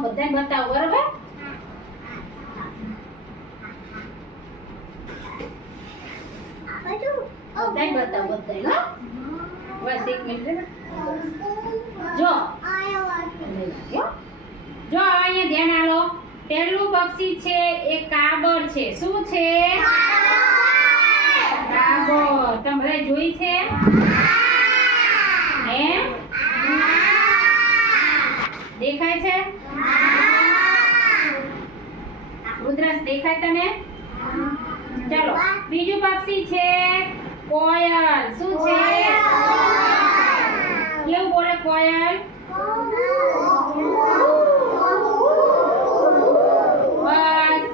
બધાને બતાવો બરોબર બધાને બતાવો બધાને હો બસ 1 મિનિટ જો જો અહીંયા ધ્યાન આલો પહેલું પક્ષી છે એ કાબર છે શું છે કાબર તમે બધા જોઈ છે હે દેખાય છે રુદ્રાસ દેખાય તને ચાલો બીજું પક્ષી છે કોયલ શું છે કેવું બોલે કોયલ બસ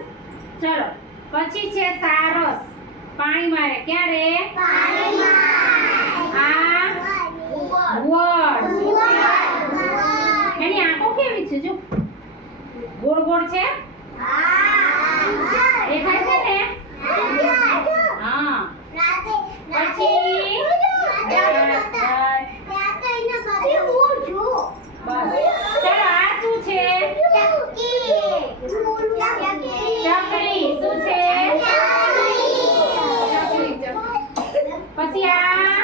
ચલો પછી છે સારસ પાણી મારે ક્યારે આ વડ શું છે એની આંખો કેવી છે જો ગોળ ગોળ છે દેખાય છે ને હા પછી બસ ચાલો આ શું છે ચકલી શું છે પછી આ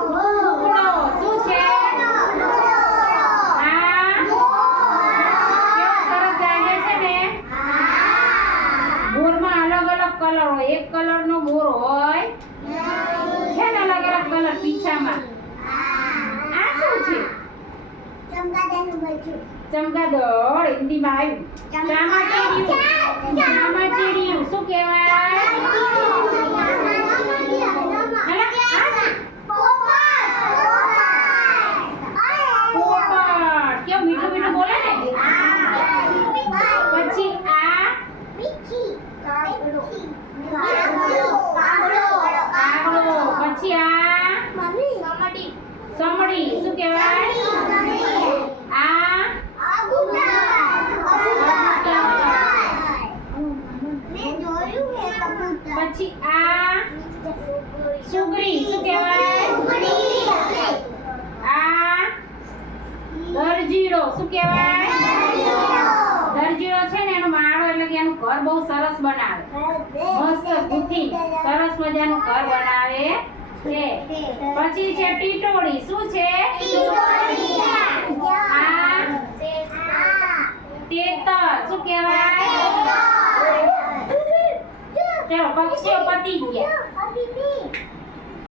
કૂકડો શું છે આ કેવો સરસ લાગે છે ને મોરમાં અલગ અલગ કલર હોય એક કલરનો મોર હોય છે ને અલગ અલગ કલર પીછામાં આ શું છે ચમગાદળ હિન્દીમાં આવ્યું ચામાચીડિયું શું કહેવાય પોપટ કેવું મીઠું મીઠું બોલે ને પછી આ કાગડો પછી આ સમડી શું કહેવાય આ પછી આ સુગરી શું કહેવાય આ દરજીડો શું કહેવાય દરજીડો છે ને એનો માળો એટલે કે એનું ઘર બહુ સરસ બનાવે મસ્ત ગુથી સરસ મજાનું ઘર બનાવે છે પછી છે ટીટોડી શું છે આ તેતર શું કહેવાય ચલો પક્ષીઓ પતી ગયા